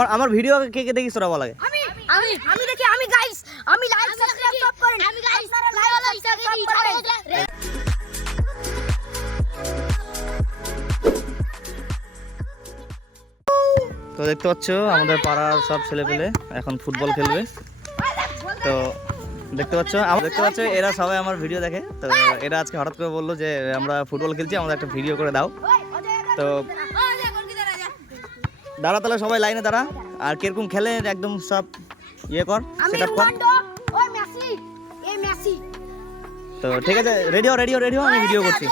আর আমার ভিডিও কে কে দেখিস তোরা বলা? আমি আমি আমি দেখি আমি গাইস আমি লাইক সাবস্ক্রাইব সব করেন। আমি গাইস আপনারা লাইক সাবস্ক্রাইব করেন। তো দেখতে পাচ্ছ আমাদের পাড়ার সব ছেলে পেলে এখন ফুটবল খেলবে। তো দেখতে পাচ্ছ আমরা দেখতে পাচ্ছ এরা সবাই আমার ভিডিও দেখে। তো এরা আজকে হঠাৎ করে বলল যে আমরা ফুটবল খেলছি আমাদের একটা ভিডিও করে দাও। তো দাঁড়া তাহলে সবাই লাইনে দাঁড়া। আর কীরকম খেলে একদম সব ইয়ে কর সেট কর। এই মেসি। তো ঠিক আছে রেডি হও রেডি হও রেডি হও আমি ভিডিও করছি।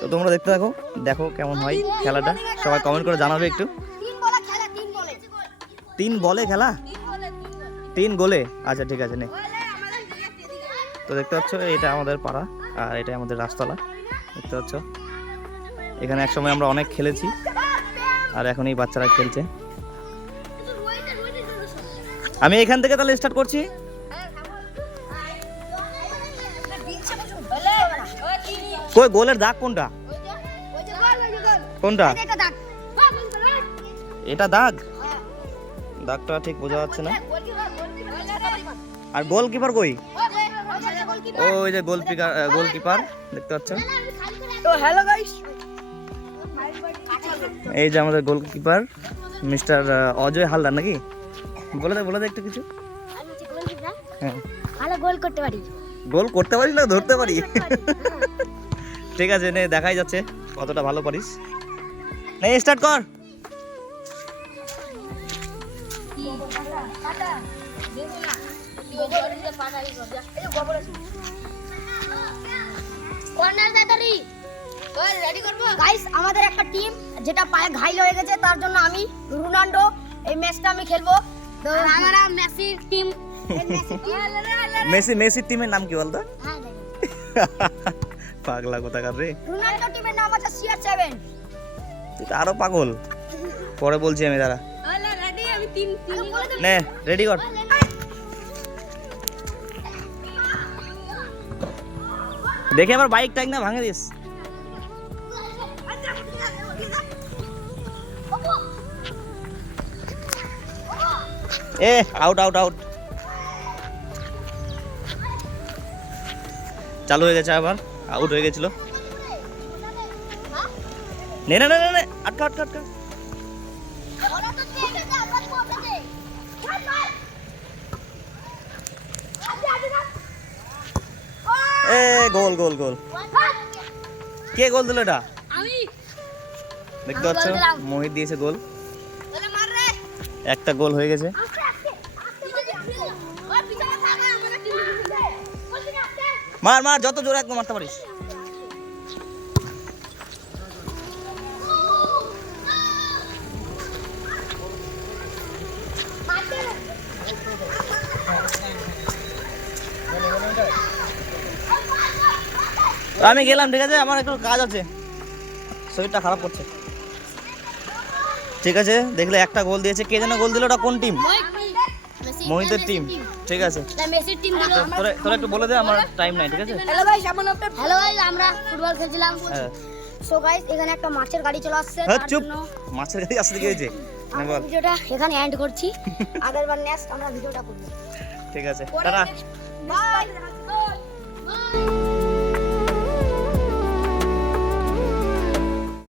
তো তোমরা দেখতে থাকো দেখো কেমন হয় খেলাটা। সবাই কমেন্ট করে জানাবে একটু। তিন বলে খেলে তিন বলে। তিন বলে খেলা? তিন গোলে? আচ্ছা ঠিক আছে নে। তো দেখতে পাচ্ছ এটা আমাদের পাড়া আর এটা আমাদের রাস্তালা দেখতে পাচ্ছ? এখানে একসময় আমরা অনেক খেলেছি। আর এখন এই বাচ্চারা খেলছে। আমি এখান থেকে তাহলে স্টার্ট করছি। কই, গোলের দাগ কোনটা? কোনটা? এটা দাগ? দাগটা ঠিক বোঝা যাচ্ছে না। আর গোলকিপার কই? ওই যে গোলকিপার গোলকিপার, দেখতে পাচ্ছ তো হ্যালো গাইস এই যে আমাদের গোলকিপার মিস্টার অজয় হালদার নাকি? বলে দে বলে দে একটু কিছু। হ্যাঁ। ভালো গোল করতে পারি। গোল করতে পারিস না ধরতে পারি। ঠিক আছে নে দেখাই যাচ্ছে কতটা ভালো পারিস। নে স্টার্ট কর। কর্নার ওই রেডি করব? গাইস আমাদের একটা টিম যেটা পায়ে ঘাইল হয়ে গেছে তার জন্য আমি রোনাল্ডো এই ম্যাচটা আমি খেলব। তো আমরা মেসির টিম মেসি মেসির টিমের নাম কি বলতো? পাগলা কোথাকার রে। রোনাল্ডো টিমের নাম আছে সিআর সেভেন তুই তো আরও পাগল। পরে বলছি আমি দাঁড়া। রেডি আমি তিন তিন। নে রেডি কর। দেখে আবার বাইক টাইক না ভাঙে দিস। এ আউট আউট আউট চালু হয়ে গেছে আবার আউট হয়ে গেছিল। নে, না না না, আটকা আটকা আটকা। এ, গোল গোল গোল। কে গোল দিল এটা? দেখতে পাচ্ছ? মোহিত দিয়েছে গোল। একটা গোল হয়ে গেছে। মার মার যত জোরে একদম মারতে পারিস। আমি গেলাম ঠিক আছে? আমার একটু কাজ আছে। শরীরটা খারাপ করছে। ঠিক আছে? দেখলে একটা গোল দিয়েছে। কে যেন গোল দিল? ওটা কোন টিম মোহিতের টিম ঠিক আছে। মেসির টিম তো তোরা তোরা একটু বলে দে আমার টাইম নাই ঠিক আছে? হ্যালো গাইস আমার নাম হ্যালো গাইস আমরা ফুটবল খেলছিলাম। হ্যাঁ। সো গাইস এখানে একটা মাছের গাড়ি চলে আসছে হ্যাঁ, চুপ। মাছের গাড়ি আসতে কি হয়েছে আমরা বল। ভিডিওটা এখানে এন্ড করছি। আগেরবার নেক্সট আমরা ভিডিওটা করব ঠিক আছে টাটা। Bye bye